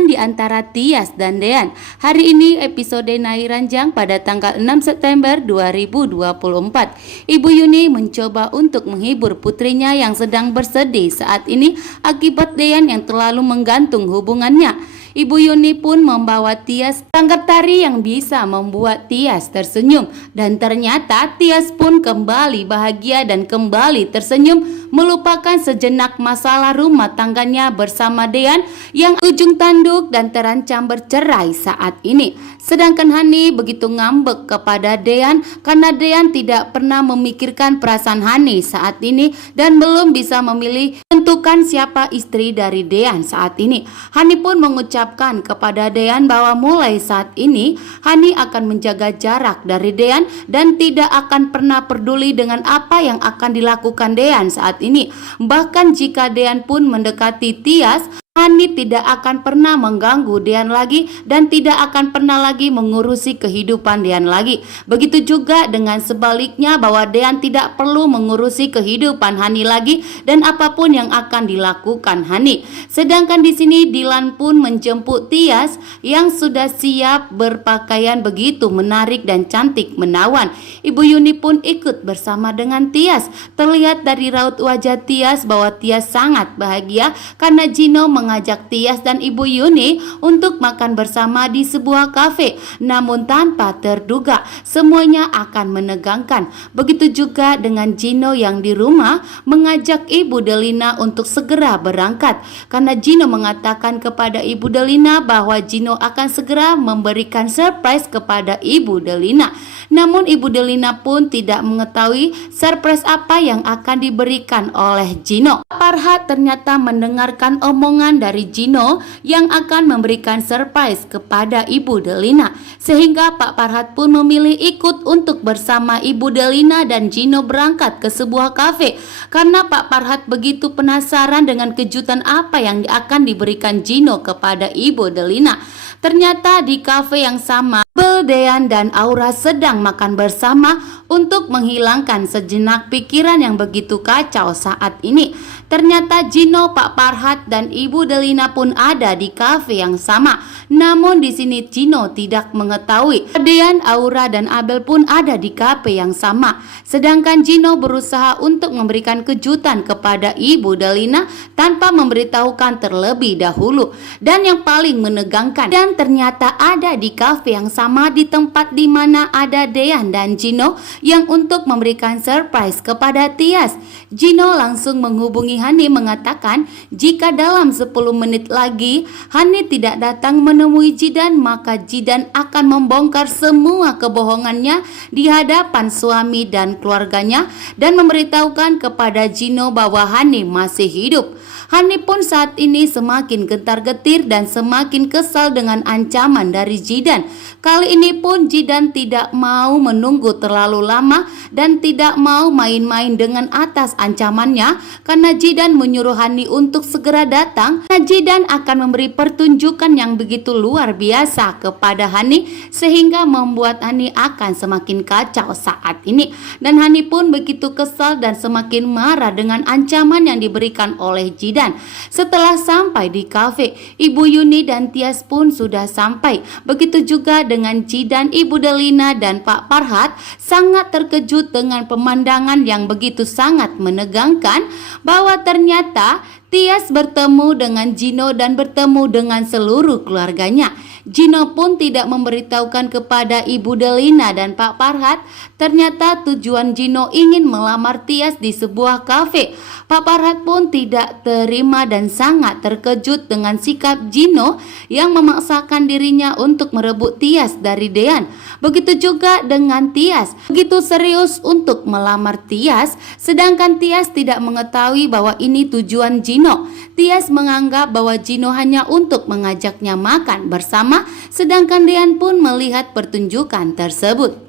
Hubungan di antara Tias dan Dean. Hari ini episode naik ranjang pada tanggal 6 September 2024. Ibu Yuni mencoba untuk menghibur putrinya yang sedang bersedih saat ini akibat Dean yang terlalu menggantung hubungannya. Ibu Yuni pun membawa Tias tangkap tari yang bisa membuat Tias tersenyum, dan ternyata Tias pun kembali bahagia dan kembali tersenyum, melupakan sejenak masalah rumah tangganya bersama Dean yang ujung tanduk dan terancam bercerai saat ini. Sedangkan Hani begitu ngambek kepada Dean karena Dean tidak pernah memikirkan perasaan Hani saat ini dan belum bisa memilih tentukan siapa istri dari Dean saat ini. Hani pun mengucapkan kepada Dean bahwa mulai saat ini Hani akan menjaga jarak dari Dean dan tidak akan pernah peduli dengan apa yang akan dilakukan Dean saat ini. Bahkan jika Dean pun mendekati Tias, Hani tidak akan pernah mengganggu Dean lagi dan tidak akan pernah lagi mengurusi kehidupan Dean lagi. Begitu juga dengan sebaliknya, bahwa Dean tidak perlu mengurusi kehidupan Hani lagi dan apapun yang akan dilakukan Hani. Sedangkan di sini Dilan pun menjemput Tias yang sudah siap berpakaian begitu menarik dan cantik menawan. Ibu Yuni pun ikut bersama dengan Tias. Terlihat dari raut wajah Tias bahwa Tias sangat bahagia karena Gino mengajak Tias dan Ibu Yuni untuk makan bersama di sebuah kafe. Namun tanpa terduga, semuanya akan menegangkan. Begitu juga dengan Gino yang di rumah mengajak Ibu Delina untuk segera berangkat. Karena Gino mengatakan kepada Ibu Delina bahwa Gino akan segera memberikan surprise kepada Ibu Delina. Namun Ibu Delina pun tidak mengetahui surprise apa yang akan diberikan oleh Gino. Farhat ternyata mendengarkan omongan dari Gino yang akan memberikan surprise kepada Ibu Delina, sehingga Pak Farhat pun memilih ikut untuk bersama Ibu Delina dan Gino berangkat ke sebuah kafe karena Pak Farhat begitu penasaran dengan kejutan apa yang akan diberikan Gino kepada Ibu Delina. Ternyata di kafe yang sama, Dean dan Aura sedang makan bersama untuk menghilangkan sejenak pikiran yang begitu kacau saat ini. Ternyata Gino, Pak Farhat dan Ibu Delina pun ada di kafe yang sama. Namun di sini Gino tidak mengetahui Dean, Aura dan Abel pun ada di kafe yang sama. Sedangkan Gino berusaha untuk memberikan kejutan kepada Ibu Delina tanpa memberitahukan terlebih dahulu. Dan yang paling menegangkan, dan ternyata ada di kafe yang sama di tempat di mana ada Dean dan Gino yang untuk memberikan surprise kepada Tias. Gino langsung menghubungi Hani mengatakan jika dalam 10 menit lagi Hani tidak datang menemui Jidan, maka Jidan akan membongkar semua kebohongannya di hadapan suami dan keluarganya dan memberitahukan kepada Gino bahwa Hani masih hidup. Hani pun saat ini semakin gentar-getir dan semakin kesal dengan ancaman dari Jidan. Kali ini pun Jidan tidak mau menunggu terlalu lama dan tidak mau main-main dengan atas ancamannya karena Jidan menyuruh Hani untuk segera datang. Jidan akan memberi pertunjukan yang begitu luar biasa kepada Hani sehingga membuat Hani akan semakin kacau saat ini. Dan Hani pun begitu kesal dan semakin marah dengan ancaman yang diberikan oleh Jidan. Setelah sampai di kafe, Ibu Yuni dan Tias pun sudah sampai. Begitu juga dengan Jidan, Ibu Delina dan Pak Farhat sangat terkejut dengan pemandangan yang begitu sangat menegangkan bahwa ternyata Tias bertemu dengan Gino dan bertemu dengan seluruh keluarganya. Gino pun tidak memberitahukan kepada Ibu Delina dan Pak Farhat ternyata tujuan Gino ingin melamar Tias di sebuah kafe. Pak Farhat pun tidak terima dan sangat terkejut dengan sikap Gino yang memaksakan dirinya untuk merebut Tias dari Dean. Begitu juga dengan Tias, begitu serius untuk melamar Tias, sedangkan Tias tidak mengetahui bahwa ini tujuan Gino. Tias menganggap bahwa Gino hanya untuk mengajaknya makan bersama, sedangkan Dean pun melihat pertunjukan tersebut.